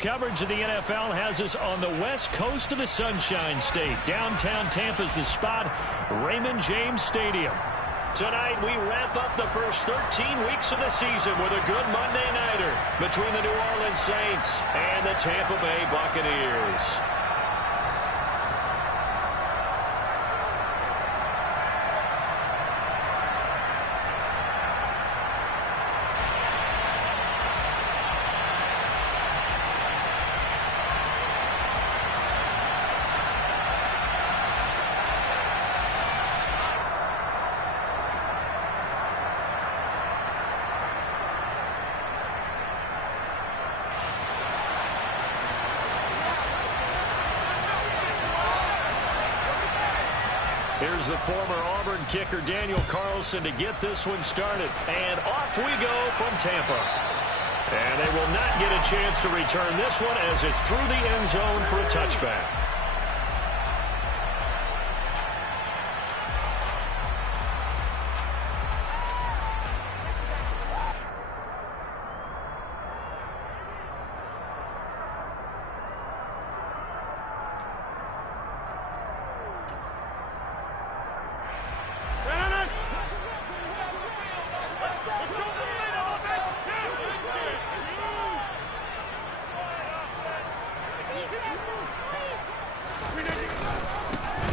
Coverage of the NFL has us on the west coast of the Sunshine State. Downtown Tampa's the spot, Raymond James Stadium. Tonight, we wrap up the first 13 weeks of the season with a good Monday nighter between the New Orleans Saints and the Tampa Bay Buccaneers. Here's the former Auburn kicker Daniel Carlson to get this one started. And off we go from Tampa. And they will not get a chance to return this one as it's through the end zone for a touchback.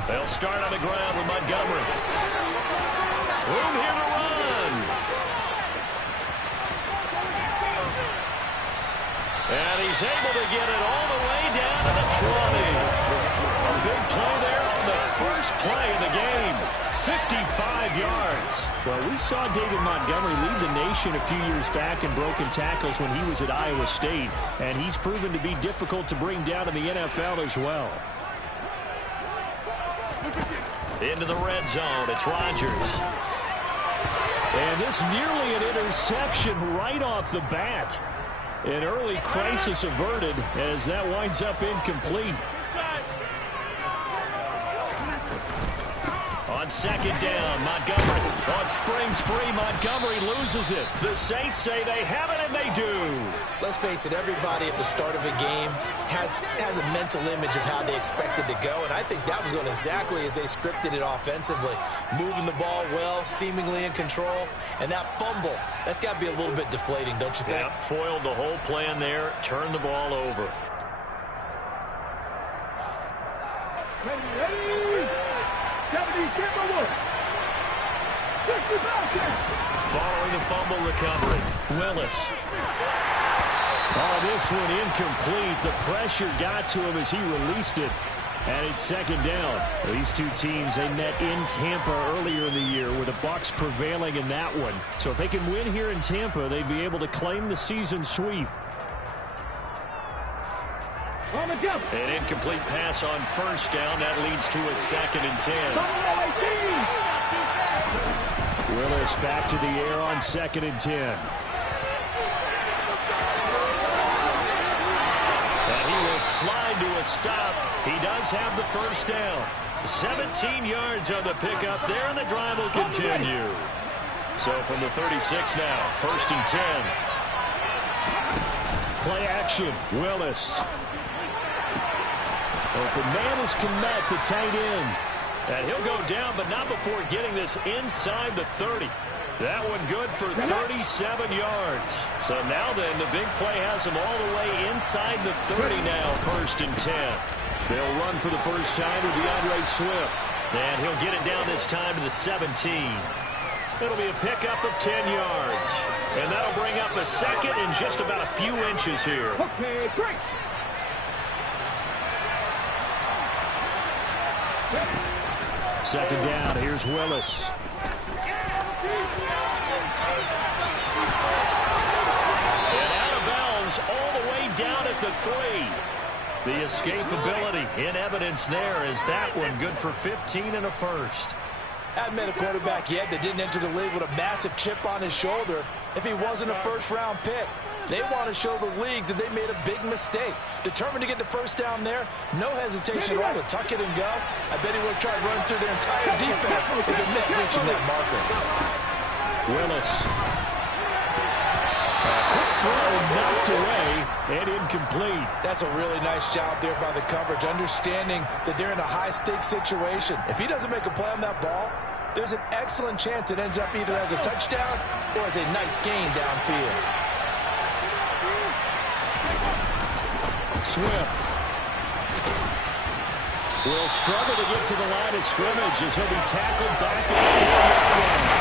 They'll start on the ground with Montgomery. Room here to run. And he's able to get it all the way down to the 20. A big play there on the first play of the game. 55 yards. Well, we saw David Montgomery lead the nation a few years back in broken tackles when he was at Iowa State. And he's proven to be difficult to bring down in the NFL as well. Into the red zone, it's Rodgers. And this nearly an interception right off the bat. An early crisis averted as that winds up incomplete. On second down, Montgomery on springs free. Montgomery loses it. The Saints say they have it, and they do. Let's face it, everybody at the start of a game has a mental image of how they expect it to go, and I think that was going exactly as they scripted it offensively. Moving the ball well, seemingly in control, and that fumble, that's got to be a little bit deflating, don't you think? Yep, foiled the whole plan there, turned the ball over. Following the fumble recovery, Willis. Oh, this one incomplete. The pressure got to him as he released it. And it's second down. These two teams, they met in Tampa earlier in the year with the Bucs prevailing in that one. So if they can win here in Tampa, they'd be able to claim the season sweep. An incomplete pass on first down. That leads to a 2nd and 10. Willis back to the air on 2nd and 10. And he will slide to a stop. He does have the first down. 17 yards on the pickup there, and the drive will continue. So from the 36 now, 1st and 10. Play action, Willis. Open man is Kmet, the tight end. And he'll go down, but not before getting this inside the 30. That one good for 37 yards. So now then, the big play has him all the way inside the 30 now, 1st and 10. They'll run for the first time with DeAndre Swift. And he'll get it down this time to the 17. It'll be a pickup of 10 yards. And that'll bring up a 2nd in just about a few inches here. Okay, great. Second down, here's Willis. And out of bounds all the way down at the 3. The escapability in evidence there is that one good for 15 and a first. Haven't met a quarterback yet that didn't enter the league with a massive chip on his shoulder if he wasn't a first-round pick. They want to show the league that they made a big mistake. Determined to get the first down there, no hesitation at all to tuck it and go. I bet he would have tried running through their entire defense if it meant reaching that marker. Willis. A quick throw knocked away and incomplete. That's a really nice job there by the coverage, understanding that they're in a high-stakes situation. If he doesn't make a play on that ball, there's an excellent chance it ends up either as a touchdown or as a nice gain downfield. Swift will struggle to get to the line of scrimmage as he'll be tackled back at the 4-yard line.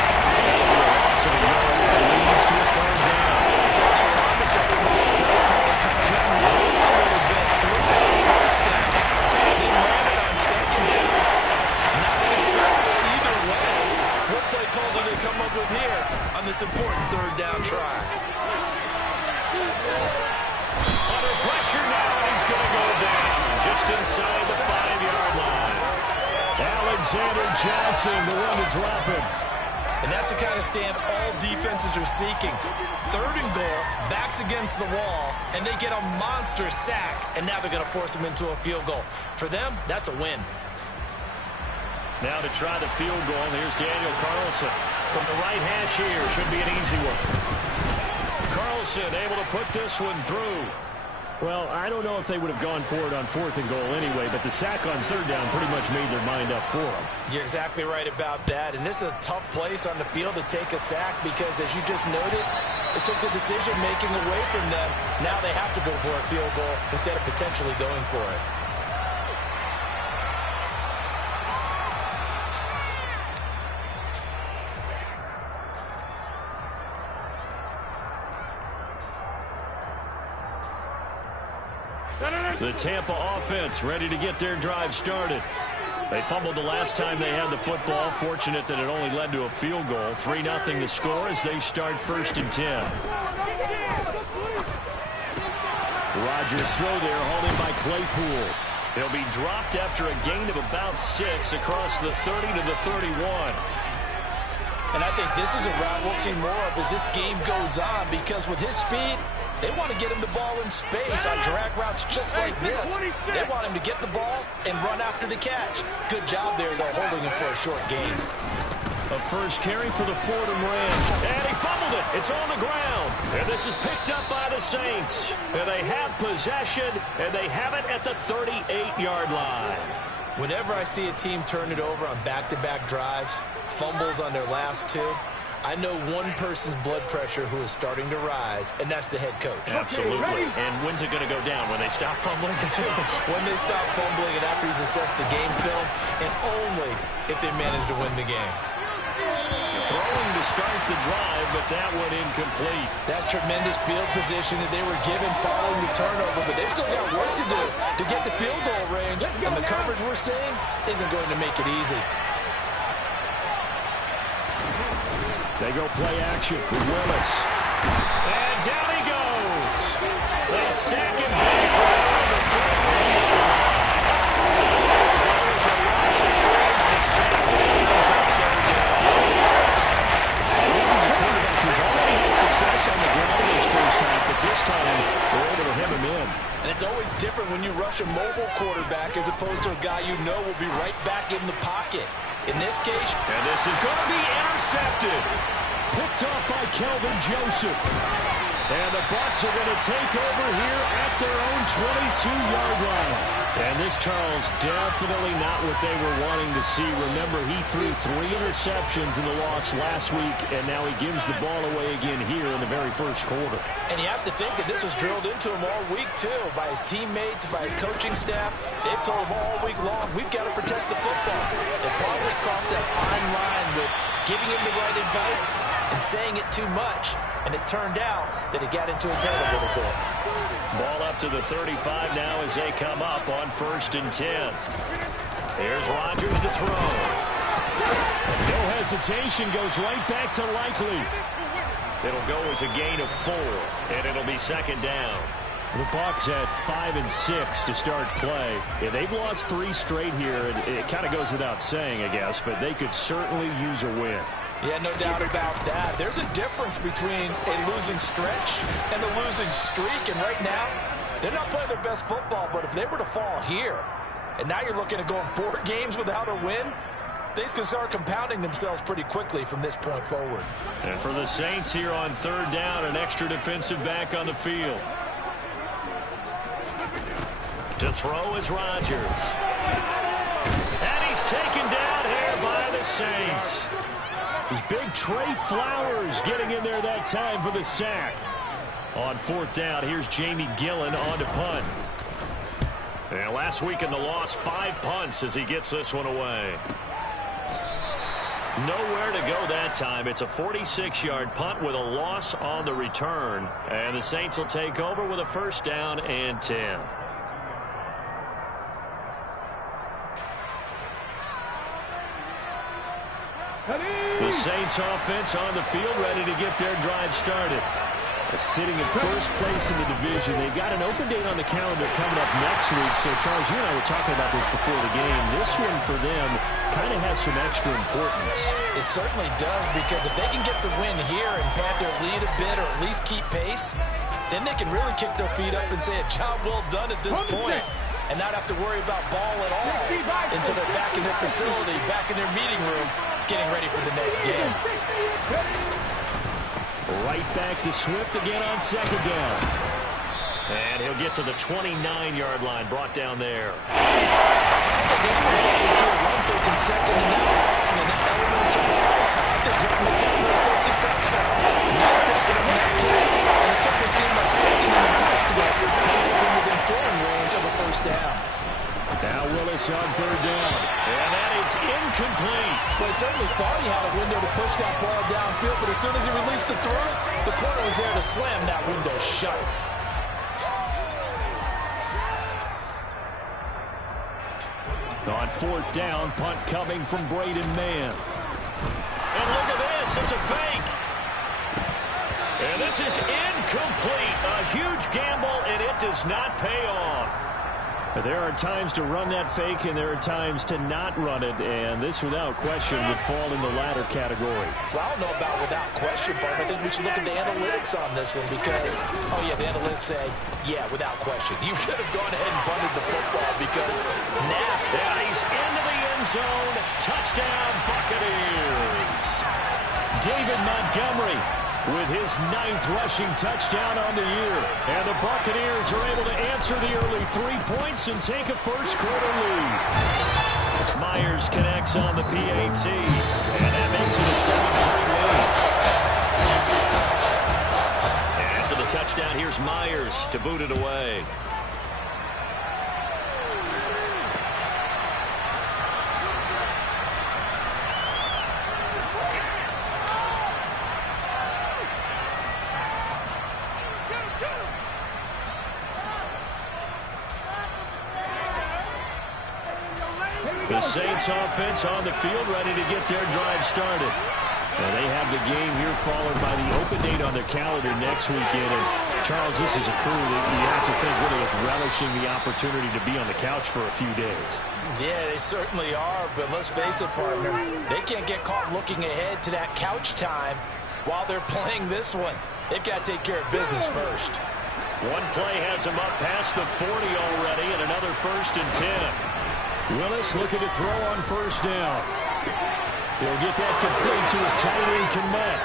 So the yard leads to a third down. I thought they were on to something with that play call, kind of letting loose a little bit, threw it on first down, then ran it on second down. Not successful either way. What play call do they come up with here on this important third down try? Under pressure now, and he's going to go down just inside the 5-yard line. Alexander Johnson, the one to drop him. And that's the kind of stand all defenses are seeking. 3rd and goal, backs against the wall, and they get a monster sack, and now they're going to force them into a field goal. For them, that's a win. Now to try the field goal, here's Daniel Carlson. From the right hash here, should be an easy one. Carlson able to put this one through. Well, I don't know if they would have gone for it on 4th and goal anyway, but the sack on 3rd down pretty much made their mind up for them. You're exactly right about that, and this is a tough place on the field to take a sack because, as you just noted, it took the decision-making away from them. Now they have to go for a field goal instead of potentially going for it. The Tampa offense ready to get their drive started. They fumbled the last time they had the football. Fortunate that it only led to a field goal. 3-0 the score as they start 1st and 10. Rodgers throw there, hauled in by Claypool. He'll be dropped after a gain of about 6 across the 30 to the 31. And I think this is a route we'll see more of as this game goes on, because with his speed, they want to get him the ball in space on drag routes just like this. They want him to get the ball and run after the catch. Good job there, though, holding him for a short gain. A first carry for the Fordham Rams. And he fumbled it. It's on the ground. And this is picked up by the Saints. And they have possession, and they have it at the 38-yard line. Whenever I see a team turn it over on back-to-back drives, fumbles on their last 2, I know one person's blood pressure who is starting to rise, and that's the head coach. Absolutely. And when's it going to go down? When they stop fumbling? When they stop fumbling and after he's assessed the game film, and only if they manage to win the game. Throwing to start the drive, but that one incomplete. That's tremendous field position that they were given following the turnover, but they've still got work to do to get the field goal range, and the coverage we're seeing isn't going to make it easy. They go play action with Willis. And down he goes. They sack him back around the 40-yard line. There's a loss of 3 on the sack. He's up there now. This is a quarterback who's already had success on the ground in his first half, but this time they're able to hem him in. And it's always different when you rush a mobile quarterback as opposed to a guy you know will be right back in the pocket. In this case, and this is going to be intercepted. Picked off by Kelvin Joseph. And the Bucs are going to take over here at their own 22-yard line. And this, Charles, definitely not what they were wanting to see. Remember, he threw 3 interceptions in the loss last week, and now he gives the ball away again here in the very first quarter. And you have to think that this was drilled into him all week, too, by his teammates, by his coaching staff. They've told him all week long, we've got to protect the football. They probably crossed that fine line with giving him the right advice and saying it too much. And it turned out that it got into his head a little bit. Ball up to the 35 now as they come up on 1st and 10. Here's Rodgers to throw. No hesitation, goes right back to Likely. It'll go as a gain of 4, and it'll be 2nd down. The Bucs had 5 and 6 to start play. Yeah, they've lost 3 straight here. It kind of goes without saying, I guess, but they could certainly use a win. Yeah, no doubt about that. There's a difference between a losing stretch and a losing streak, and right now, they're not playing their best football, but if they were to fall here, and now you're looking at going 4 games without a win, things can start compounding themselves pretty quickly from this point forward. And for the Saints here on third down, an extra defensive back on the field. To throw is Rodgers. And he's taken down here by the Saints. His big Trey Flowers getting in there that time for the sack. On fourth down, here's Jamie Gillen on to punt. And last week in the loss, 5 punts as he gets this one away. Nowhere to go that time. It's a 46-yard punt with a loss on the return. And the Saints will take over with a first down and 10. The Saints offense on the field ready to get their drive started. Sitting in first place in the division. They've got an open date on the calendar coming up next week. So, Charles, you and I were talking about this before the game. This one for them kind of has some extra importance. It certainly does, because if they can get the win here and pad their lead a bit or at least keep pace, then they can really kick their feet up and say a job well done at this point and not have to worry about ball at all until they're back in their facility, back in their meeting room, getting ready for the next game. Right back to Swift again on second down. And he'll get to the 29-yard line, brought down there. Some second and that element of surprise. I think he'll make that play so successful. Nice effort on that kick, and it took what seemed like second and impossible. He was in within throwing range of a first down. Now Willis on third down. And that is incomplete. Well, he certainly thought he had a window to push that ball downfield, but as soon as he released the throw, the corner was there to slam that window shut. On fourth down, punt coming from Braden Mann. And look at this, it's a fake. And this is incomplete. A huge gamble, and it does not pay off. There are times to run that fake, and there are times to not run it, and this, without question, would fall in the latter category. Well, I don't know about without question, but I think we should look at the analytics on this one because, oh, yeah, the analytics say, yeah, without question. You should have gone ahead and punted the football because now he's into the end zone. Touchdown, Buccaneers. David Montgomery with his 9th rushing touchdown on the year. And the Buccaneers are able to answer the early 3 points and take a first-quarter lead. Myers connects on the PAT, and that makes it a 7-3 lead. After the touchdown, here's Myers to boot it away. The Saints offense on the field ready to get their drive started. And they have the game here followed by the open date on their calendar next weekend. And Charles, this is a crew that you have to think really is relishing the opportunity to be on the couch for a few days. Yeah, they certainly are, but let's face it, partner, they can't get caught looking ahead to that couch time while they're playing this one. They've got to take care of business first. One play has them up past the 40 already, and another 1st and 10. Willis looking to throw on first down. He'll get that complete to his tight end Kmet.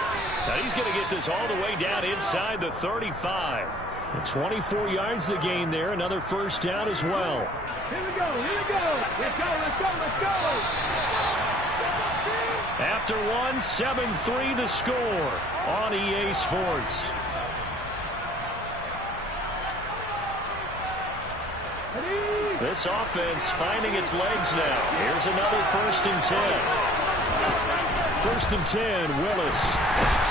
Now he's going to get this all the way down inside the 35. And 24 yards the gain there. Another first down as well. Here we go, here we go. Let's go, let's go, let's go. After one, 7-3 the score on EA Sports. This offense finding its legs now. Here's another 1st and 10. 1st and 10, Willis.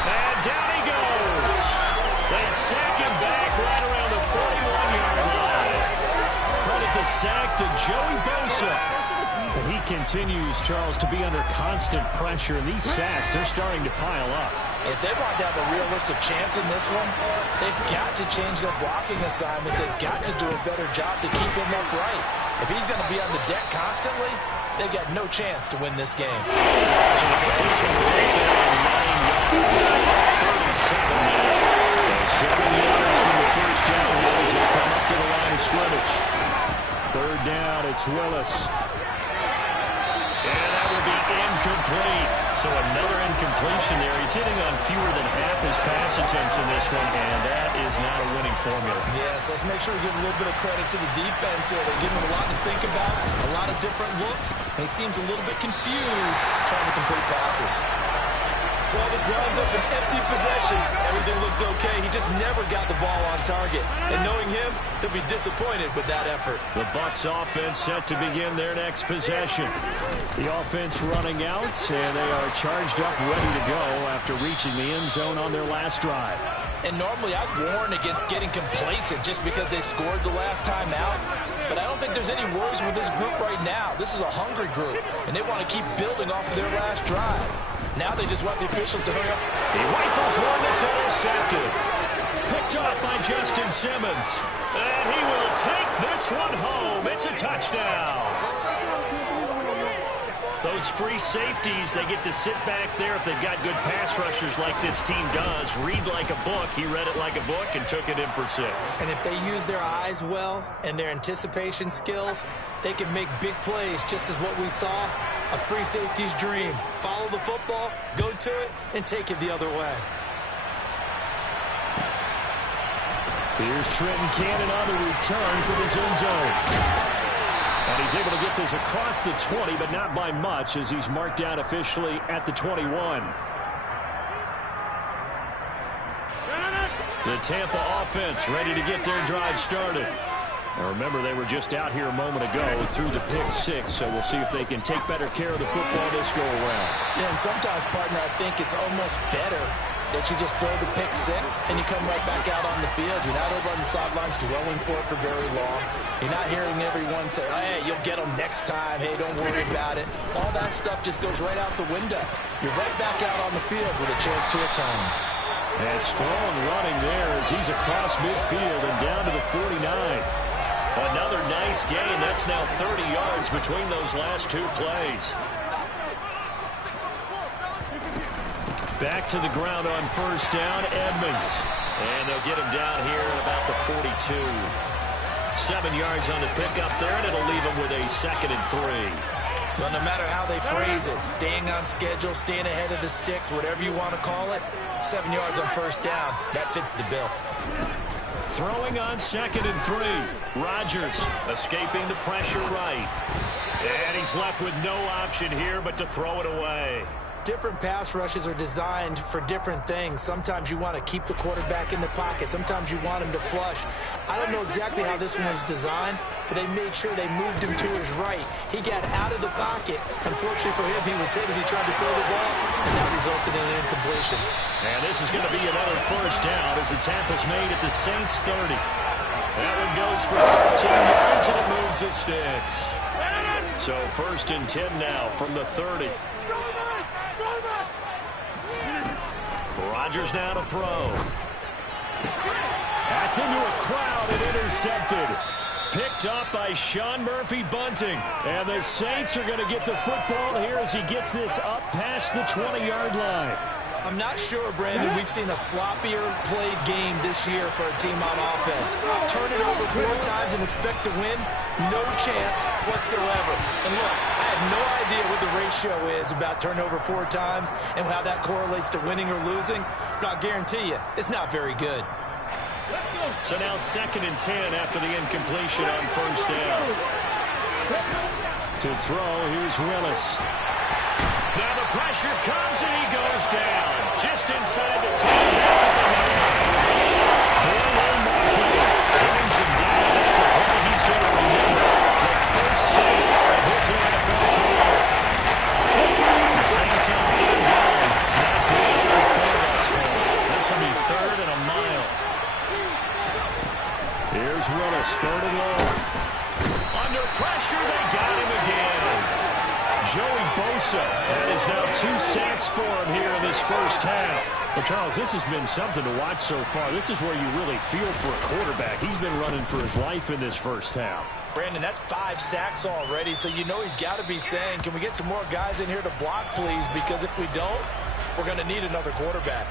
And down he goes. They sack him back right around the 41-yard line. Credit the sack to Joey Bosa. He continues, Charles, to be under constant pressure. And these sacks, they're starting to pile up. If they want to have a realistic chance in this one, they've got to change their blocking assignments. They've got to do a better job to keep him upright. If he's going to be on the deck constantly, they've got no chance to win this game. So the completion was also on 9 yards. 3rd and 7 now. So 7 yards from the first down as they come up to the line of scrimmage. 3rd down, it's Willis. And that will be incomplete. So another incompletion there. He's hitting on fewer than half his pass attempts in this one, and that is not a winning formula. Yes, let's make sure we give a little bit of credit to the defense here. They're giving him a lot to think about, a lot of different looks, and he seems a little bit confused trying to complete passes. Well, this winds up an empty possession. Everything looked okay. He just never got the ball on target. And knowing him, he'll be disappointed with that effort. The Bucs offense set to begin their next possession. The offense running out, and they are charged up, ready to go after reaching the end zone on their last drive. And normally I'd warn against getting complacent just because they scored the last time out. But I don't think there's any worries with this group right now. This is a hungry group, and they want to keep building off of their last drive. Now they just want the officials to hurry up. He rifles one that's intercepted. Picked up by Justin Simmons. And he will take this one home. It's a touchdown. Those free safeties, they get to sit back there if they've got good pass rushers like this team does. Read like a book. He read it like a book and took it in for 6. And if they use their eyes well and their anticipation skills, they can make big plays, just as what we saw. A free safety's dream. Follow the football, go to it, and take it the other way. Here's Trenton Cannon on the return for the end zone. And he's able to get this across the 20, but not by much, as he's marked down officially at the 21. The Tampa offense ready to get their drive started. Now remember, they were just out here a moment ago through the pick 6, so we'll see if they can take better care of the football this go-around. Yeah, and sometimes, partner, I think it's almost better that you just throw the pick 6 and you come right back out on the field. You're not over on the sidelines dwelling for it for very long. You're not hearing everyone say, oh, hey, you'll get them next time. Hey, don't worry about it. All that stuff just goes right out the window. You're right back out on the field with a chance to atone. And strong running there as he's across midfield and down to the 49. Another nice gain. That's now 30 yards between those last 2 plays. Back to the ground on first down, Edmonds. And they'll get him down here at about the 42. 7 yards on the pickup there, and it'll leave him with a 2nd and 3. Well, no matter how they phrase it, staying on schedule, staying ahead of the sticks, whatever you want to call it, 7 yards on first down, that fits the bill. Throwing on 2nd and 3. Rodgers escaping the pressure right. And he's left with no option here but to throw it away. Different pass rushes are designed for different things. Sometimes you want to keep the quarterback in the pocket. Sometimes you want him to flush. I don't know exactly how this one was designed, but they made sure they moved him to his right. He got out of the pocket. Unfortunately for him, he was hit as he tried to throw the ball, and that resulted in an incompletion. And this is going to be another first down as the tackle's made at the Saints 30. That one goes for 13 yards, and it moves the sticks. So 1st and 10 now from the 30. Rodgers now to throw. That's into a crowd and intercepted. Picked up by Sean Murphy-Bunting. And the Saints are going to get the football here as he gets this up past the 20-yard line. I'm not sure, Brandon, we've seen a sloppier played game this year for a team on offense. Turn it over 4 times and expect to win? No chance whatsoever. And look, I have no idea what the ratio is about turnover 4 times and how that correlates to winning or losing, but I'll guarantee you, it's not very good. So now 2nd and 10 after the incompletion on first down. To throw, here's Willis. Now the pressure comes and he goes down. Just inside the 10, back at the 9. Brings him down. That's a play he's going to remember. The first save of his NFL career. The Saints on 3rd down. Not good over 4 thus far. This will be 3rd and a mile. Here's Willis, 3rd and long. Under pressure, they got him again. Joey Bosa, that is now 2 sacks for him here in this first half. Well, Charles, this has been something to watch so far. This is where you really feel for a quarterback. He's been running for his life in this first half. Brandon, that's 5 sacks already, so you know he's got to be saying, can we get some more guys in here to block, please? Because if we don't, we're going to need another quarterback.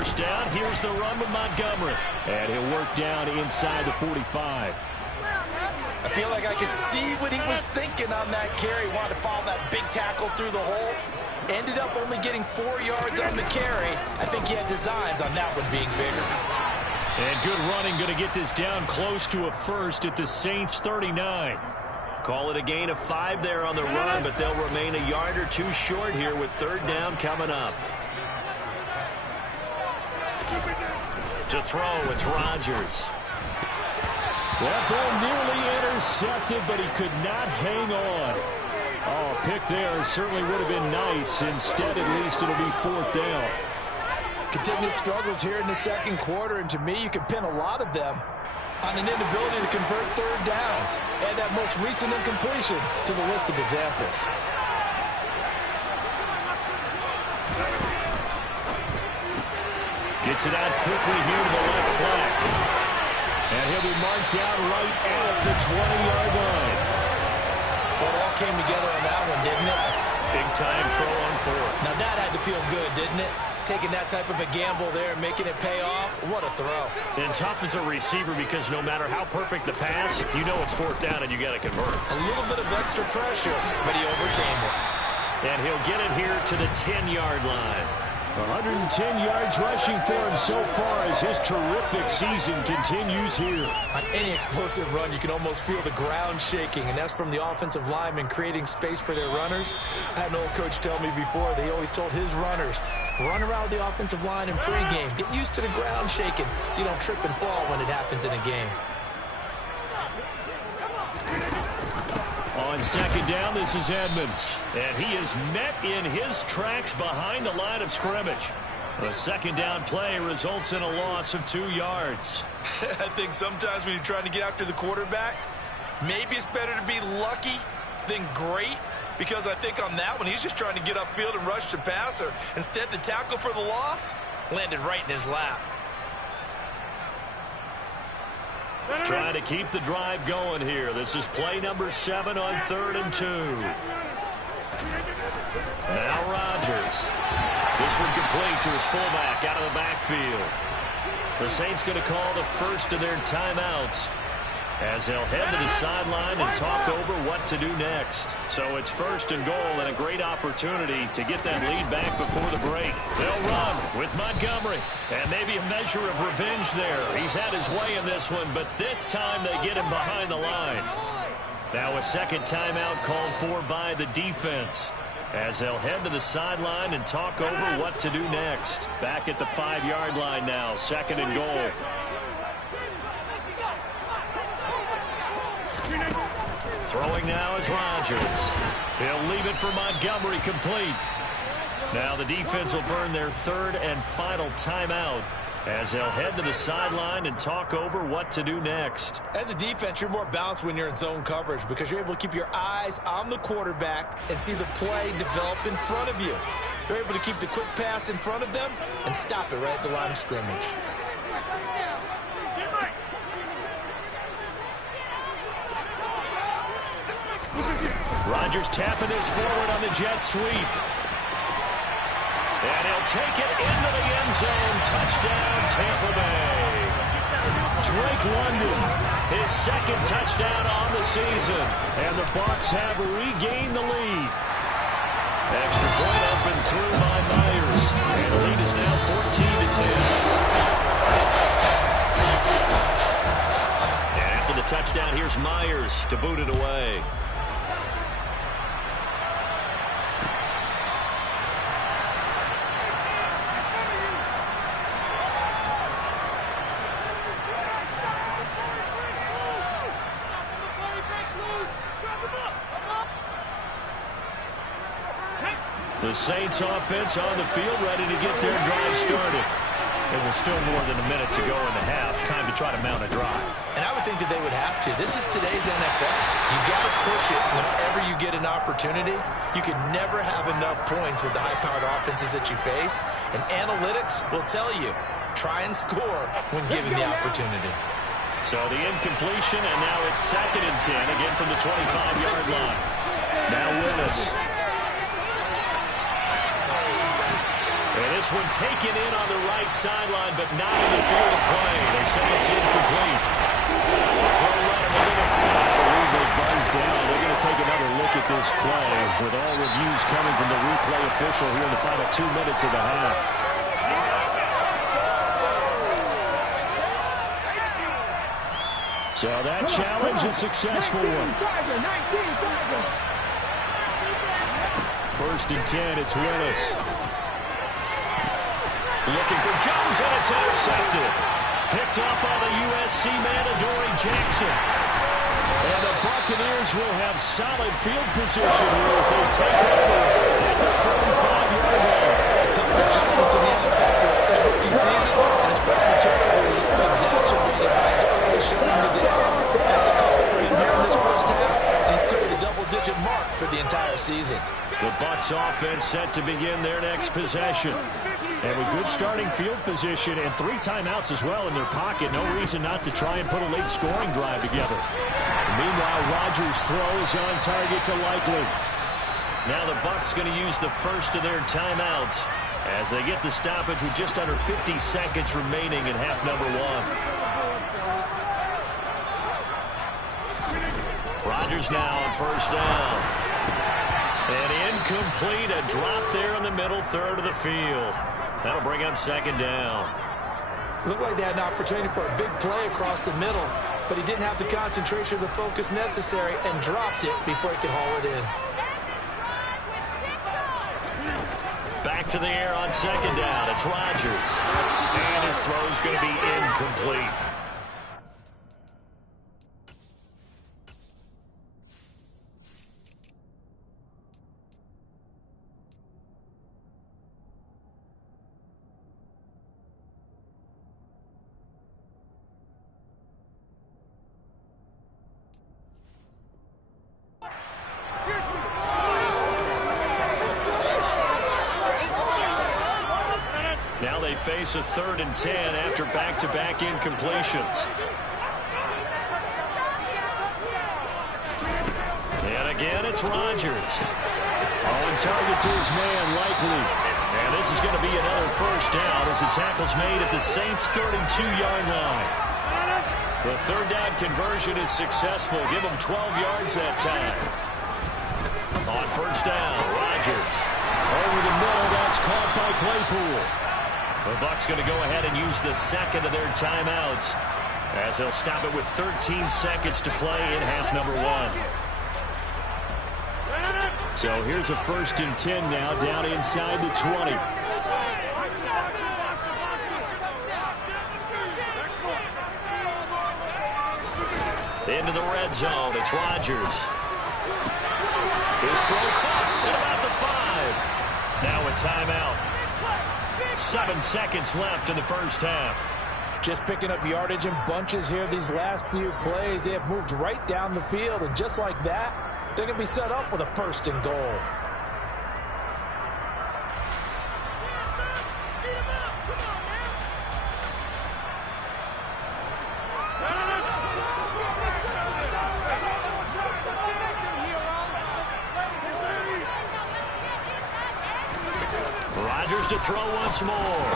first down. Here's the run with Montgomery. And he'll work down inside the 45. I feel like I could see what he was thinking on that carry. Wanted to follow that big tackle through the hole. Ended up only getting 4 yards on the carry. I think he had designs on that one being bigger. And good running, going to get this down close to a first at the Saints 39. Call it a gain of 5 there on the run, but they'll remain a yard or two short here with third down coming up. To throw, it's Rodgers. That ball nearly intercepted, but he could not hang on. Oh, a pick there certainly would have been nice. Instead, at least it'll be fourth down. Continued struggles here in the second quarter, and to me, you can pin a lot of them on an inability to convert third downs. Add that most recent incompletion to the list of examples. Gets it out quickly here to the left flank. And he'll be marked down right at the 20-yard line. Well, it all came together on that one, didn't it? Big time throw on fourth. Now that had to feel good, didn't it? Taking that type of a gamble there and making it pay off. What a throw. And tough as a receiver because no matter how perfect the pass, you know it's fourth down and you got to convert. A little bit of extra pressure, but he overcame it. And he'll get it here to the 10-yard line. 110 yards rushing for him so far as his terrific season continues here. On any explosive run, you can almost feel the ground shaking, and that's from the offensive linemen creating space for their runners. I had an old coach tell me before, they always told his runners, run around the offensive line in pregame. Get used to the ground shaking so you don't trip and fall when it happens in a game. On second down, this is Edmonds. And he is met in his tracks behind the line of scrimmage. The second down play results in a loss of 2 yards. I think sometimes when you're trying to get after the quarterback, maybe it's better to be lucky than great. Because I think on that one, he's just trying to get upfield and rush the passer. Instead, the tackle for the loss landed right in his lap. Trying to keep the drive going here. This is play number 7 on 3rd and 2. Now Rodgers. This one complete to his fullback out of the backfield. The Saints going to call the first of their timeouts as they'll head to the sideline and talk over what to do next. So it's 1st and goal and a great opportunity to get that lead back before the break. They'll run with Montgomery. And maybe a measure of revenge there. He's had his way in this one, but this time they get him behind the line. Now a second timeout called for by the defense as they'll head to the sideline and talk over what to do next. Back at the 5-yard line now, 2nd and goal. Throwing now is Rodgers. He'll leave it for Montgomery complete. Now the defense will burn their 3rd and final timeout as they'll head to the sideline and talk over what to do next. As a defense, you're more balanced when you're in zone coverage because you're able to keep your eyes on the quarterback and see the play develop in front of you. You're able to keep the quick pass in front of them and stop it right at the line of scrimmage. Rodgers tapping this forward on the jet sweep. And he'll take it into the end zone. Touchdown, Tampa Bay. Drake London, his 2nd touchdown on the season. And the Bucs have regained the lead. Extra point up and through by Myers. And the lead is now 14-10. And after the touchdown, here's Myers to boot it away. The Saints offense on the field ready to get their drive started. And with still more than a minute to go in the half, time to try to mount a drive. And I would think that they would have to. This is today's NFL. You got to push it whenever you get an opportunity. You can never have enough points with the high-powered offenses that you face. And analytics will tell you, try and score when given the opportunity. So the incompletion, and now it's 2nd and 10, again from the 25-yard line. Now Willis. And This one taken in on the right sideline, but not in the field of play. They say it's incomplete. Throw right in the middle. I believe they buzzed down. They're going to take another look at this play with all reviews coming from the replay official here in the final 2 minutes of the half. So that challenge is successful. 19, 1st and 10, it's Willis. Looking for Jones, and it's intercepted. Picked up by the USC man, Adoree Jackson. And the Buccaneers will have solid field position here as they take over at the 45-yard line. A tough adjustment to the NFL for his rookie season, and his breaking turnovers is exacerbated by his early showing today. That's a call for him here in this first half, and he's cleared the double-digit mark for the entire season. The Bucs offense set to begin their next possession. And with good starting field position and 3 timeouts as well in their pocket, no reason not to try and put a late scoring drive together. Meanwhile, Rodgers throws on target to Likely. Now the Bucs going to use the first of their timeouts as they get the stoppage with just under 50 seconds remaining in half number 1. Rodgers now on 1st down. And incomplete, a drop there in the middle third of the field. That'll bring up 2nd down. Looked like they had an opportunity for a big play across the middle, but he didn't have the concentration or the focus necessary and dropped it before he could haul it in. Back to the air on 2nd down. It's Rodgers. And his throw's going to be incomplete. Now they face a 3rd and 10 after back-to-back incompletions. And again, it's Rodgers. On target to his man, Likely. And this is going to be another 1st down as the tackle's made at the Saints' 32-yard line. The 3rd down conversion is successful. Give them 12 yards that time. On 1st down, Rodgers. Over the middle, that's caught by Claypool. The Bucs going to go ahead and use the 2nd of their timeouts as they'll stop it with 13 seconds to play in half number 1. So here's a 1st and 10 now down inside the 20. Into the red zone, it's Rodgers. His throw caught at about the 5. Now a timeout. 7 seconds left in the first half. Just picking up yardage in bunches here these last few plays. They have moved right down the field, and just like that, they're going to be set up with a 1st and goal. Rodgers to throw once more.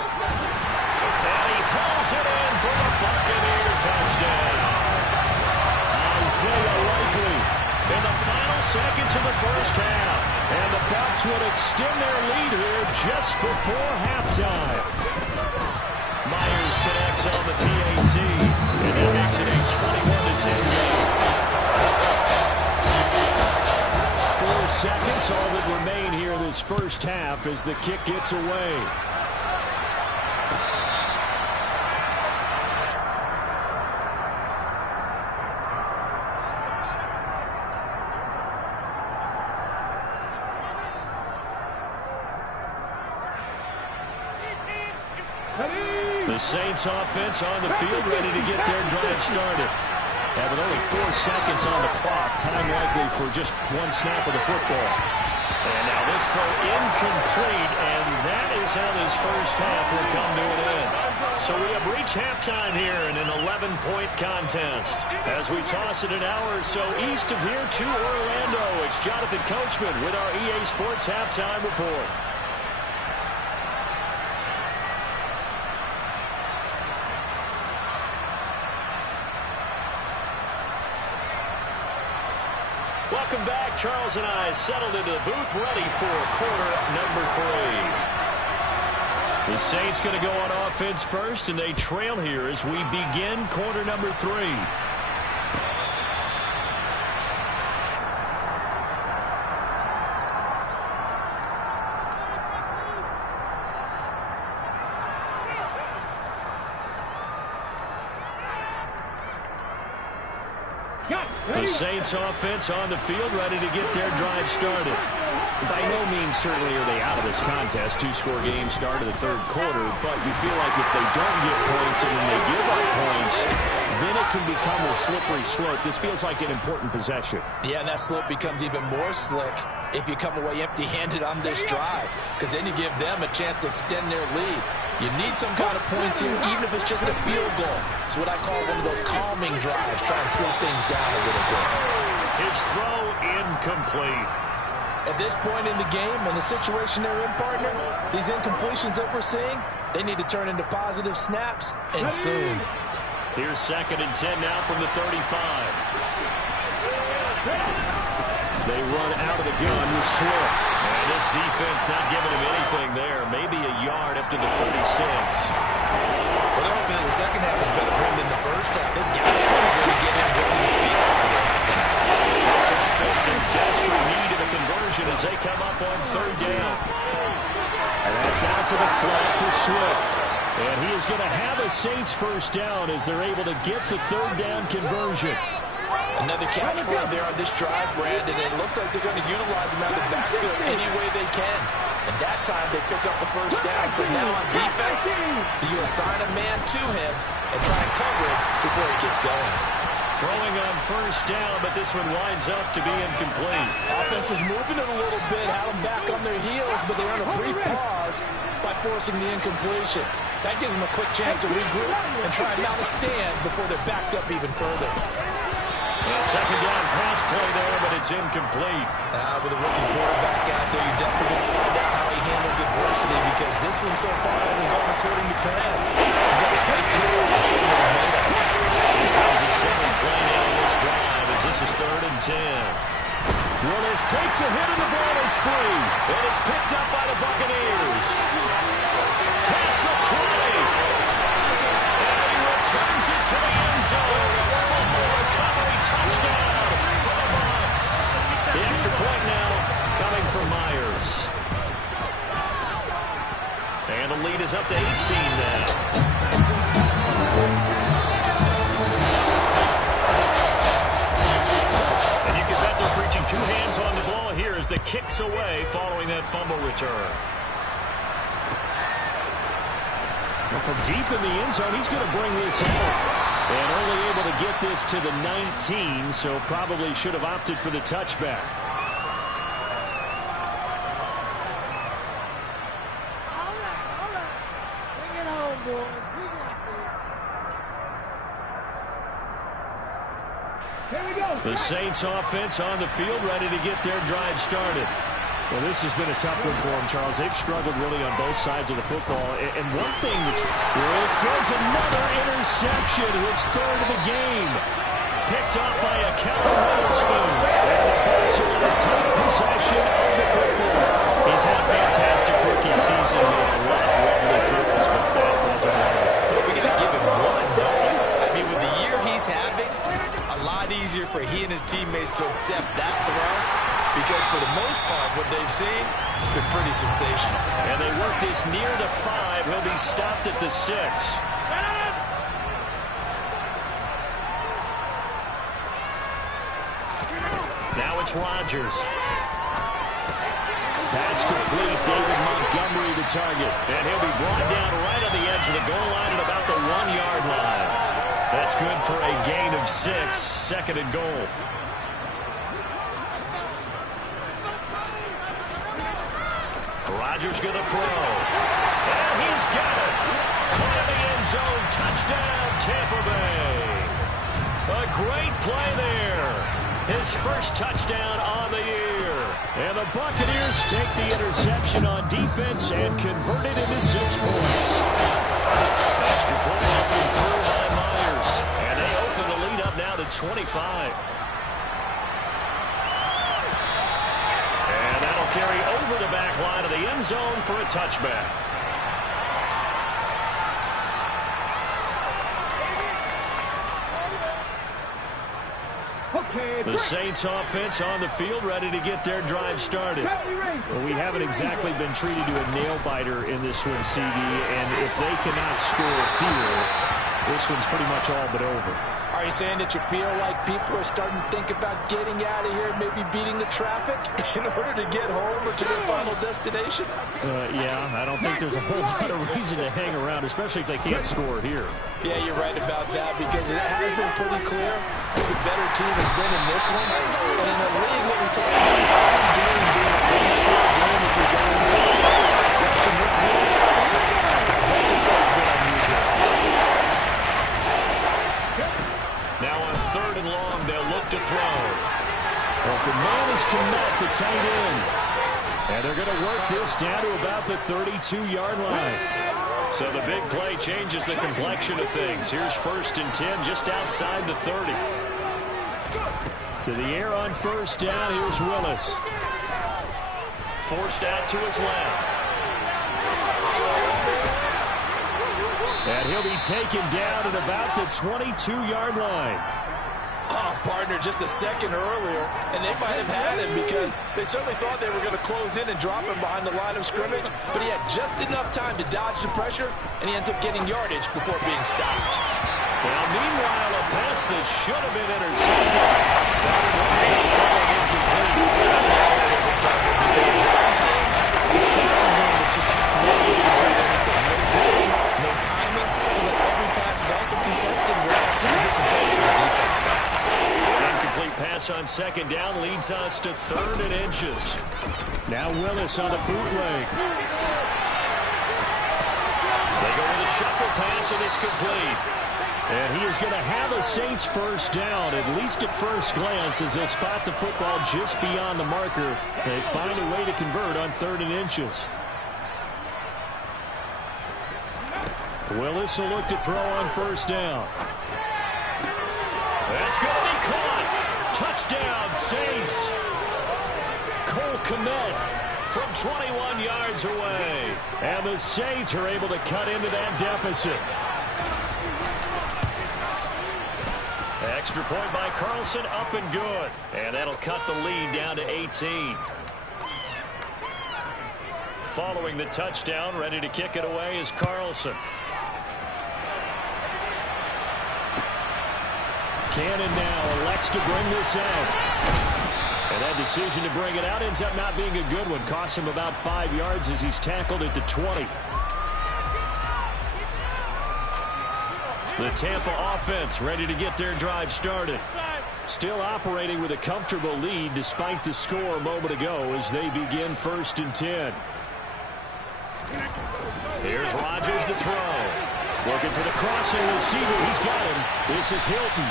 And he pulls it in for the Buccaneer touchdown. Isaiah Likely in the final seconds of the first half. And the Bucs would extend their lead here just before halftime. Myers connects on the PAT. And that makes it a 21-10 game. 4 seconds, all that remain here this first half as the kick gets away. The Saints offense on the field ready to get their drive started. And with only 4 seconds on the clock, time likely for just 1 snap of the football. And now this throw incomplete, and that is how this first half will come to an end. So we have reached halftime here in an 11-point contest. As we toss it an hour or so east of here to Orlando, it's Jonathan Coachman with our EA Sports Halftime Report. Welcome back. Charles and I settled into the booth, ready for quarter number 3. The Saints going to go on offense first, and they trail here as we begin quarter number 3. The Saints offense on the field, ready to get their drive started. By no means certainly are they out of this contest. 2-score game start of the third quarter, but you feel like if they don't get points and then they give up points, then it can become a slippery slope. This feels like an important possession. Yeah, and that slope becomes even more slick if you come away empty-handed on this drive, because then you give them a chance to extend their lead. You need some kind of points here, even if it's just a field goal. It's what I call one of those calming drives. Try and slow things down a little bit. His throw incomplete. At this point in the game and the situation they're in, partner, these incompletions that we're seeing, they need to turn into positive snaps, and soon. Here's 2nd and 10 now from the 35. They run out of the gun with Swift. And this defense not giving him anything there. Maybe a yard up to the 46. Well, they're hoping that the second half is better for him than the first half. They've got to find a way to get him going. He's a big part of their offense. This offense in desperate need of a conversion as they come up on 3rd down. And that's out to the flat for Swift. And he is going to have a Saints first down as they're able to get the 3rd down conversion. Another catch for him there on this drive, Brandon. And it looks like they're going to utilize him out of the backfield any way they can. And that time they pick up a first down. So now on defense, you assign a man to him and try and cover it before he gets going. Throwing on first down, but this one winds up to be incomplete. Offense was moving it a little bit, had them back on their heels, but they earned a brief pause by forcing the incompletion. That gives them a quick chance to regroup and try and mount a stand before they're backed up even further. A 2nd down pass play there, but it's incomplete. With a rookie quarterback out there, you're definitely going to find out how he handles adversity, because this one so far hasn't gone according to plan. He's got to play through it and show what he's made of. There's a 7th play now on this drive as this is 3rd and 10. Willis takes a hit and the ball is free. And it's picked up by the Buccaneers. Past the 20. And he returns it to the end zone. A fumble recovery touchdown for the Bucs. The extra point now coming from Myers. And the lead is up to 18 now. And you can bet they're preaching 2 hands on the ball here as the kick's away following that fumble return. Well, from deep in the end zone, he's going to bring this home. And only able to get this to the 19, so probably should have opted for the touchback. The Saints offense on the field, ready to get their drive started. Well, this has been a tough one for them, Charles. They've struggled really on both sides of the football. And one thing that's... Willis throws another interception, his 3rd of the game. Picked up by a Kellen Witherspoon. And the Bucs are going to take possession of the football. He's had a fantastic rookie season. Made a lot of lovely throws, but that wasn't one of them. Well, we got to give him one, don't we? I mean, with the year he's having, a lot easier for he and his teammates to accept that throw, because for the most part, what they've seen, it's been pretty sensational. And they work this near the 5. He'll be stopped at the 6. Now it's Rodgers. Pass complete. David Montgomery the target. And he'll be brought down right on the edge of the goal line at about the 1-yard line. That's good for a gain of 6. 2nd and goal. Rodgers going to throw. And he's got it. Caught in the end zone. Touchdown, Tampa Bay. A great play there. His first touchdown on the year. And the Buccaneers take the interception on defense and convert it into 6 points. Extra point up and through by Myers. And they open the lead up now to 25. over the back line of the end zone for a touchback. The Saints offense on the field, ready to get their drive started. Well, we haven't exactly been treated to a nail-biter in this one, CD, and if they cannot score here, this one's pretty much all but over. Are you saying that you feel like people are starting to think about getting out of here and maybe beating the traffic in order to get home or to their final destination? Yeah, I don't think there's a whole lot of reason to hang around, especially if they can't score here. Yeah, you're right about that, because it has been pretty clear who the better team has been in this one. And in a league that we talk about every game being a one-score game as we go into it, watching this one, let's just say it's been unusual. Now on 3rd and long, they'll look to throw. Well, the man is Kmet, the tight end. And they're going to work this down to about the 32-yard line. So the big play changes the complexion of things. Here's 1st and 10 just outside the 30. To the air on 1st down, here's Willis. Forced out to his left. And he'll be taken down at about the 22-yard line. Oh, partner, just a second earlier, and they might have had him because they certainly thought they were going to close in and drop him behind the line of scrimmage, but he had just enough time to dodge the pressure, and he ends up getting yardage before being stopped. Well, meanwhile, a pass that should have been intercepted. That winds up falling incomplete. Because what I'm seeing is a passing game that's just struggling to complete anything. No rhythm, no timing, so that every pass is also contested well to disadvantage to the defense. An incomplete pass on 2nd down leads us to 3rd and inches. Now Willis on a bootleg. They go with a shuffle pass, and it's complete. And he is going to have a Saints 1st down, at least at first glance, as they'll spot the football just beyond the marker. They find a way to convert on 3rd and inches. Willis will look to throw on 1st down. That's going to be caught. Touchdown, Saints. Cole Kmet from 21 yards away. And the Saints are able to cut into that deficit. Extra point by Carlson, up and good. And that'll cut the lead down to 18. Following the touchdown, ready to kick it away is Carlson. Cannon now elects to bring this out. And that decision to bring it out ends up not being a good one. Costs him about 5 yards as he's tackled at the 20. The Tampa offense ready to get their drive started. Still operating with a comfortable lead despite the score a moment ago as they begin 1st and 10. Here's Rodgers to throw. Looking for the crossing receiver. He's got him. This is Hilton.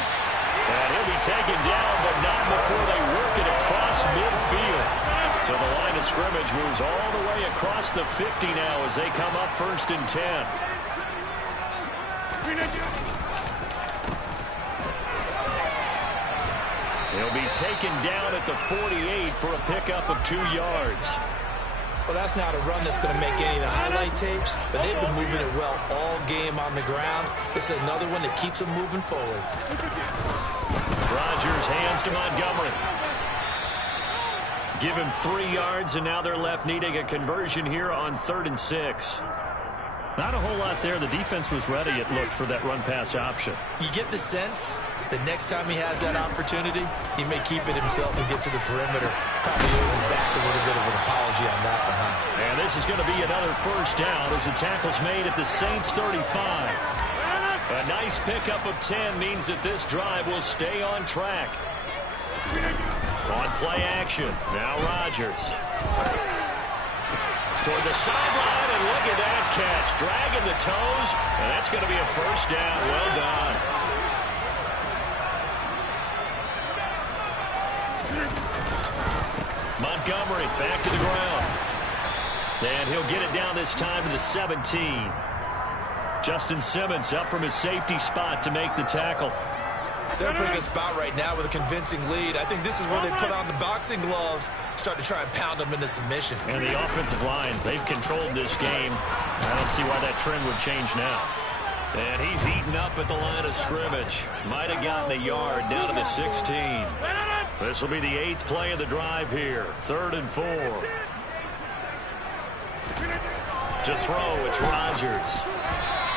And he'll be taken down, but not before they work it across midfield. So the line of scrimmage moves all the way across the 50 now as they come up 1st and 10. He'll be taken down at the 48 for a pickup of 2 yards. Well, that's not a run that's going to make any of the highlight tapes, but they've been moving it well all game on the ground. This is another one that keeps them moving forward. Rodgers hands to Montgomery. Give him 3 yards, and now they're left needing a conversion here on 3rd and 6. Not a whole lot there. The defense was ready, it looked, for that run-pass option. You get the sense that next time he has that opportunity, he may keep it himself and get to the perimeter. Probably owes him back a little bit of an apology on that one, huh? And this is going to be another 1st down as the tackle's made at the Saints 35. A nice pickup of 10 means that this drive will stay on track. On play action, now Rodgers. Toward the sideline, and look at that catch. Dragging the toes, and that's going to be a 1st down. Well done. Montgomery back to the ground. And he'll get it down this time to the 17. Justin Simmons up from his safety spot to make the tackle. They're in a pretty good spot right now with a convincing lead. I think this is where they put on the boxing gloves, start to try and pound them into submission. And the offensive line, they've controlled this game. I don't see why that trend would change now. And he's eaten up at the line of scrimmage. Might have gotten a yard down to the 16. This will be the 8th play of the drive here. 3rd and 4. To throw, it's Rodgers.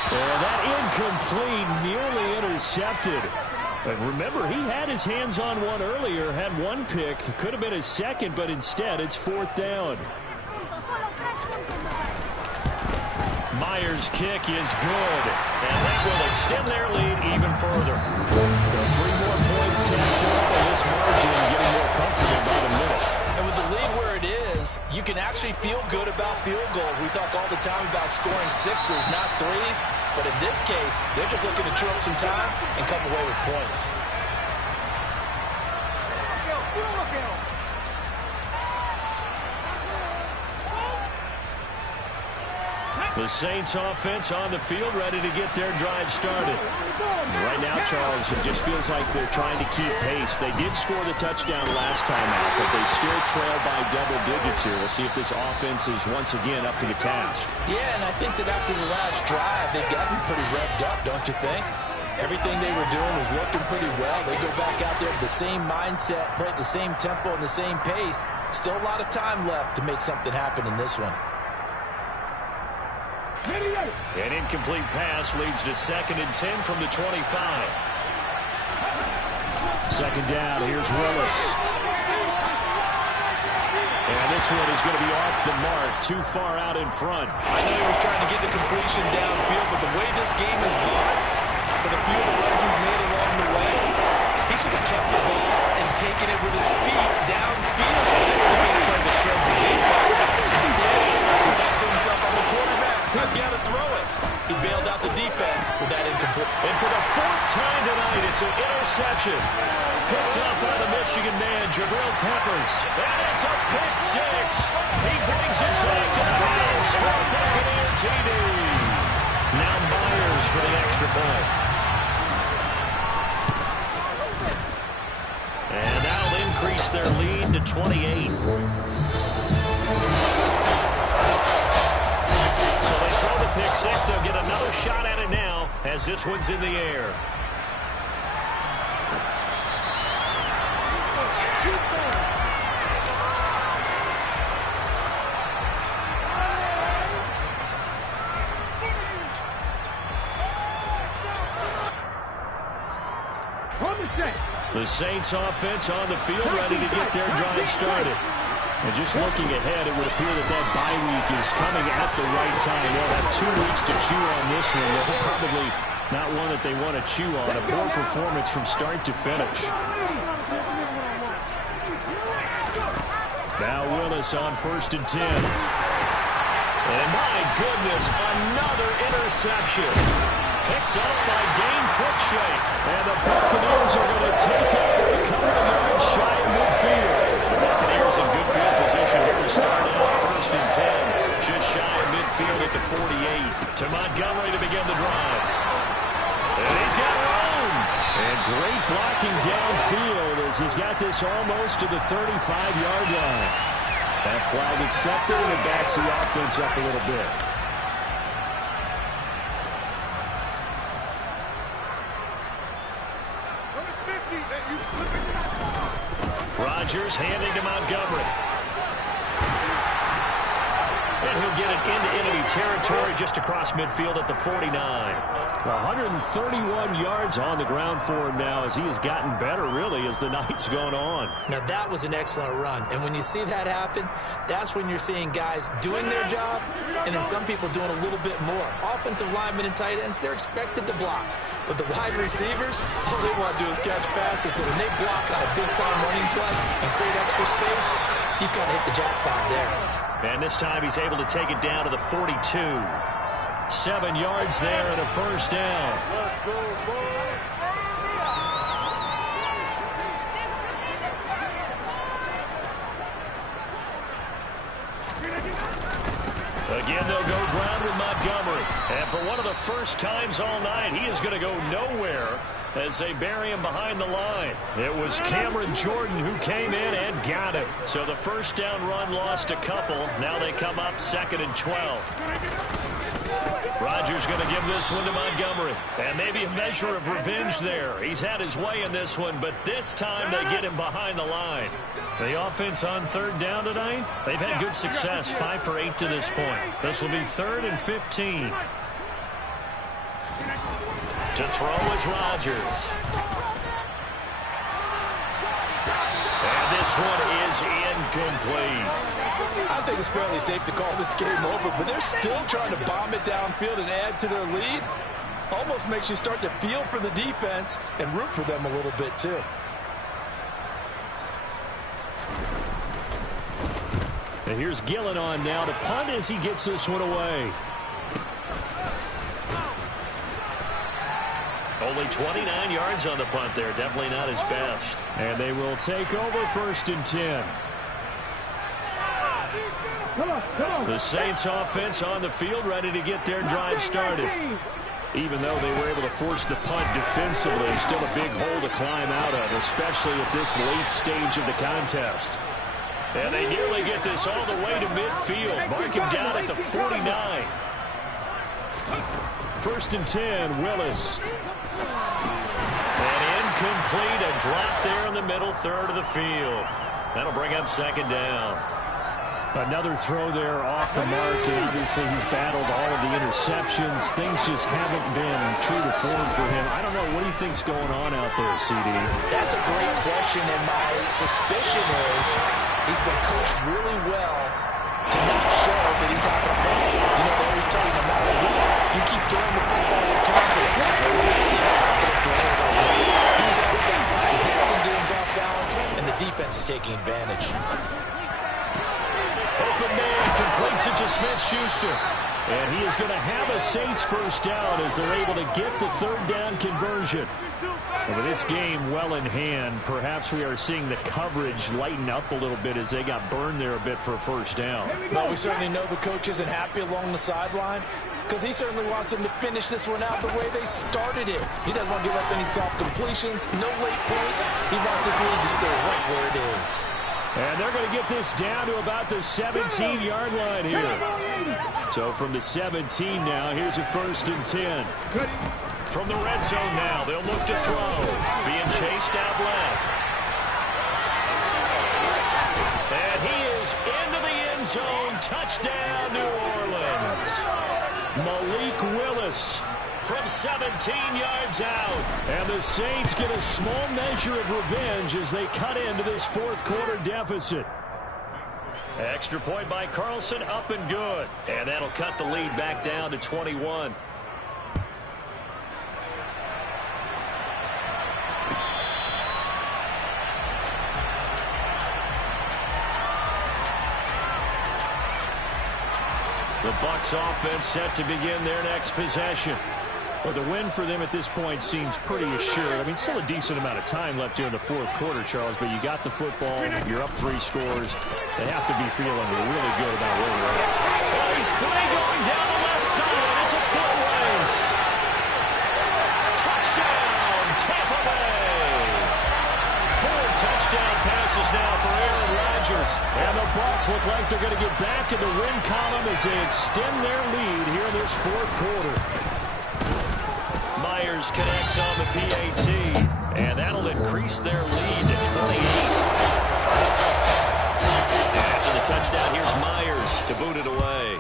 And that incomplete, nearly intercepted. But remember, he had his hands on one earlier, had one pick. Could have been his second, but instead it's 4th down. Myers' kick is good, and that will extend their lead even further. So 3 more points tacked on, and this margin getting more comfortable by the minute. And with the lead where it is, you can actually feel good about field goals. We talk all the time about scoring 6s, not 3s. But in this case, they're just looking to chew up some time and come away with points. The Saints offense on the field, ready to get their drive started. Right now, Charles, it just feels like they're trying to keep pace. They did score the touchdown last time out, but they still trail by double digits here. We'll see if this offense is once again up to the task. Yeah, and I think that after the last drive, they've gotten pretty revved up, don't you think? Everything they were doing was working pretty well. They go back out there with the same mindset, play at the same tempo and the same pace. Still a lot of time left to make something happen in this one. An incomplete pass leads to 2nd and 10 from the 25. 2nd down, here's Willis. And this one is going to be off the mark, too far out in front. I know he was trying to get the completion downfield, but the way this game has gone, with a few of the runs he's made along the way, he should have kept the ball and taken it with his feet downfield. That's the big play that shreds the defense. Instead, he thought to himself, I'm a quarterback, I've got to throw it. He bailed out the defense with that incomplete. And for the 4th time tonight, it's an interception. Picked up by the Michigan man, Jabril Peppers. And it's a pick 6. He brings it back to the house for a Buccaneer TD. Now Myers for the extra point. And that'll increase their lead to 28. So they throw the pick 6. They'll get another shot at it now as this one's in the air. The Saints offense on the field ready to get their drive started. And just looking ahead, it would appear that that bye week is coming at the right time. They'll have 2 weeks to chew on this one. They're probably not one that they want to chew on. A poor performance from start to finish. Now Willis on 1st and 10. And my goodness, another interception. Picked up by Dane Cruikshank. And the Buccaneers are going to take over a couple of yards shy of midfield. The Buccaneers in good field position here to start out 1st and 10. Just shy of midfield at the 48. To Montgomery to begin the drive. And he's got room. And great blocking downfield as he's got this almost to the 35-yard line. That flag accepted, and it backs the offense up a little bit. Rodgers handing to Montgomery. And he'll get it into enemy territory just across midfield at the 49. 131 yards on the ground for him now as he has gotten better, really, as the night's gone on. Now, that was an excellent run. And when you see that happen, that's when you're seeing guys doing their job and then some people doing a little bit more. Offensive linemen and tight ends, they're expected to block. But the wide receivers, all they want to do is catch passes. So when they block on a big-time running play and create extra space, you've got to hit the jackpot there. And this time he's able to take it down to the 42. 7 yards there and a 1st down. Let's go, boys. Again, they'll go ground with Montgomery. And for one of the first times all night, he is going to go nowhere as they bury him behind the line. It was Cameron Jordan who came in and got him. So the first down run lost a couple. Now they come up 2nd and 12. Rodgers going to give this one to Montgomery. And maybe a measure of revenge there. He's had his way in this one, but this time they get him behind the line. The offense on 3rd down tonight, they've had good success, 5 for 8 to this point. This will be 3rd and 15. To throw is Rodgers. And this one is incomplete. I think it's fairly safe to call this game over, but they're still trying to bomb it downfield and add to their lead. Almost makes you start to feel for the defense and root for them a little bit too. And here's Gillen on now to punt as he gets this one away. Only 29 yards on the punt there. Definitely not his best. And they will take over 1st and 10. The Saints offense on the field ready to get their drive started. Even though they were able to force the punt defensively, still a big hole to climb out of, especially at this late stage of the contest. And they nearly get this all the way to midfield. Mark him down at the 49. 1st and 10, Willis. And incomplete, a drop there in the middle 3rd of the field. That'll bring up 2nd down. Another throw there off the mark, and obviously he's battled all of the interceptions. Things just haven't been true to form for him. I don't know, what do you think's going on out there, CD? That's a great question, and my suspicion is he's been coached really well to not show that he's having a problem. You know, they always tell you no matter what, you keep throwing the football with confidence. But when I see a confident thrower right now, he's off balance. The passing game's off balance, and the defense is taking advantage. Open man completes it to Smith-Schuster. And he is going to have a Saints 1st down as they're able to get the 3rd down conversion. And with this game well in hand, perhaps we are seeing the coverage lighten up a little bit as they got burned there a bit for a 1st down. Well, we certainly know the coach isn't happy along the sideline because he certainly wants them to finish this one out the way they started it. He doesn't want to give up any soft completions, no late points. He wants his lead to stay right where it is. And they're going to get this down to about the 17-yard line here. So from the 17 now, here's a 1st and 10. From the red zone now, they'll look to throw. Being chased out left. And he is into the end zone. Touchdown, New Orleans. Malik Willis from 17 yards out. And the Saints get a small measure of revenge as they cut into this 4th quarter deficit. Extra point by Carlson, up and good. And that'll cut the lead back down to 21. The Bucs offense set to begin their next possession. Well, the win for them at this point seems pretty assured. I mean, still a decent amount of time left here in the 4th quarter, Charles, but you got the football, you're up 3 scores. They have to be feeling really good about where they're at. Oh, he's free going down the left side. It's a foot race. Touchdown, Tampa Bay. 4 touchdown passes now for Aaron Rodgers. And the Bucs look like they're going to get back in the win column as they extend their lead here in this 4th quarter. Myers connects on the PAT, and that'll increase their lead to 28. After the touchdown, here's Myers to boot it away.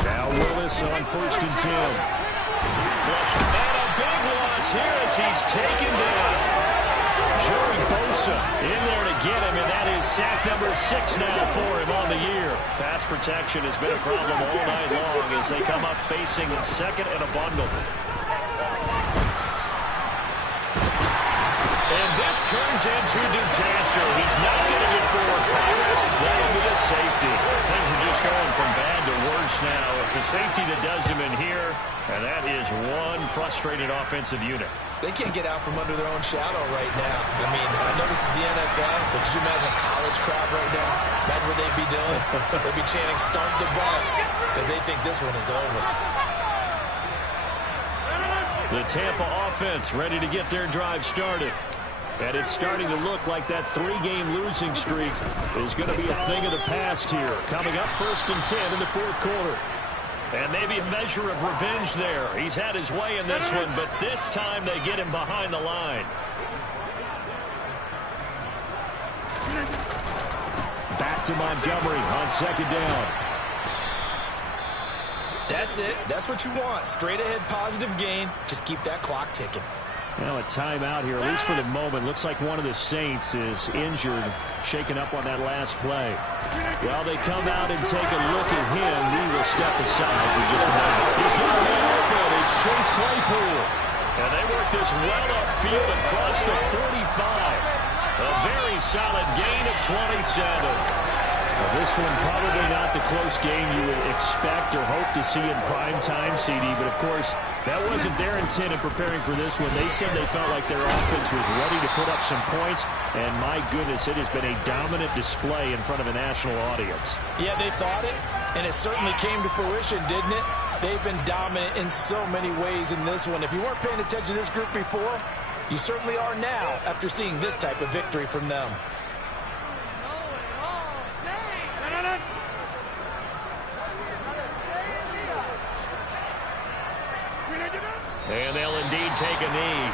Now Willis on 1st and 10. Flush, and a big loss here as he's taken down. Joey Bosa in there to get him, and that is sack number 6 now for him on the year. Pass protection has been a problem all night long as they come up facing 2nd and a bundle. And this turns into disaster. He's not going to get forward progress. That'll be a safety. Things are just going from bad to worse first now. It's a safety that does him in here, and that is one frustrated offensive unit. They can't get out from under their own shadow right now. I mean, I know this is the NFL, but could you imagine a college crowd right now? Imagine what they'd be doing. They'd be chanting, "Start the bus," because they think this one is over. The Tampa offense ready to get their drive started. And it's starting to look like that 3-game losing streak is going to be a thing of the past here. Coming up 1st and 10 in the 4th quarter. And maybe a measure of revenge there. He's had his way in this one, but this time they get him behind the line. Back to Montgomery on 2nd down. That's it. That's what you want. Straight ahead positive gain. Just keep that clock ticking. Now a timeout here, at least for the moment. Looks like one of the Saints is injured, shaken up on that last play. Well, they come out and take a look at him. He will step aside for just a moment. He's got a man open. It's Chase Claypool. And they work this well upfield across the 45. A very solid gain of 27. Well, this one probably not the close game you would expect or hope to see in prime time, CD. But, of course, that wasn't their intent in preparing for this one. They said they felt like their offense was ready to put up some points. And, my goodness, it has been a dominant display in front of a national audience. Yeah, they thought it, and it certainly came to fruition, didn't it? They've been dominant in so many ways in this one. If you weren't paying attention to this group before, you certainly are now after seeing this type of victory from them. And they'll indeed take a knee.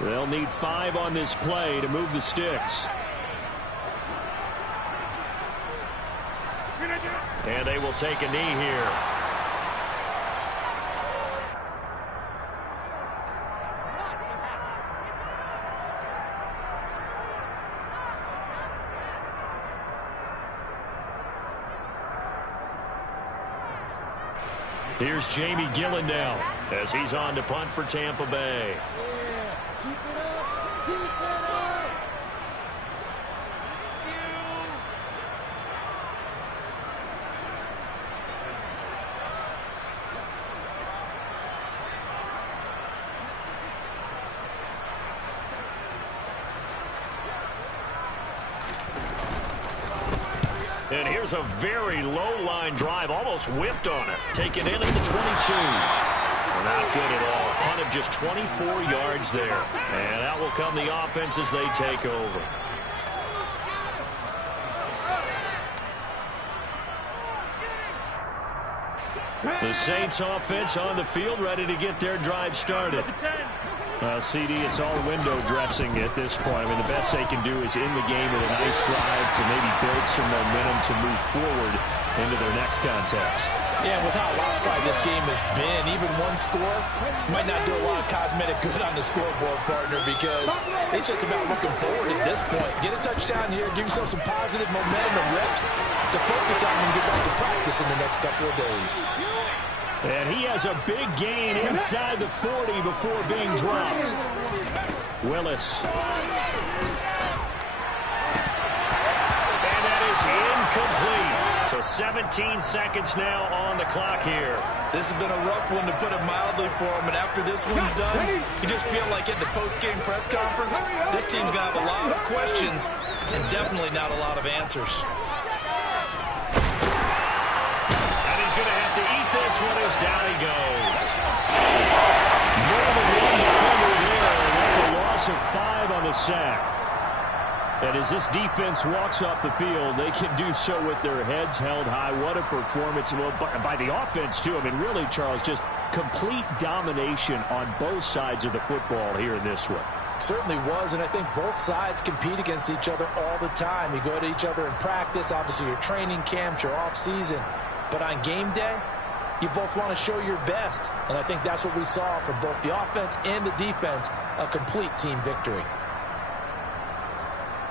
They'll need 5 on this play to move the sticks. And they will take a knee here. Here's Jamie Gillen now as he's on to punt for Tampa Bay. Keep it up! Keep it up! And here's a very low-line drive, almost whiffed on it. Taken in at the 22. Not good at all. Punt of just 24 yards there. And out will come the offense as they take over. The Saints offense on the field, ready to get their drive started. CD, it's all window dressing at this point. I mean, the best they can do is in the game with a nice drive to maybe build some momentum to move forward into their next contest. Yeah, with how lopsided this game has been, even one score might not do a lot of cosmetic good on the scoreboard, partner, because it's just about looking forward at this point. Get a touchdown here, give yourself some positive momentum and reps to focus on and get back to practice in the next couple of days. And he has a big gain inside the 40 before being dropped. Willis. And that is incomplete. So 17 seconds now on the clock here. This has been a rough one, to put it mildly, for him. And after this one's done, you just feel like at the post-game press conference, this team's going to have a lot of questions and definitely not a lot of answers. Going to have to eat this one as down he goes. More than one defender there, and that's a loss of 5 on the sack. And as this defense walks off the field, they can do so with their heads held high. What a performance by the offense, too. I mean, really, Charles, just complete domination on both sides of the football here in this one. Certainly was, and I think both sides compete against each other all the time. You go to each other in practice, obviously your training camps, your off-season. But on game day, you both want to show your best. And I think that's what we saw from both the offense and the defense, a complete team victory.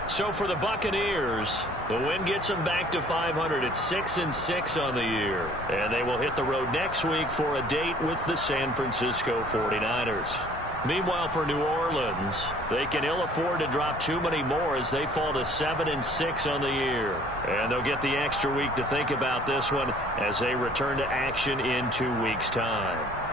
So for the Buccaneers, the win gets them back to 500 at 6-6 on the year. And they will hit the road next week for a date with the San Francisco 49ers. Meanwhile, for New Orleans, they can ill afford to drop too many more as they fall to 7-6 on the year. And they'll get the extra week to think about this one as they return to action in 2 weeks' time.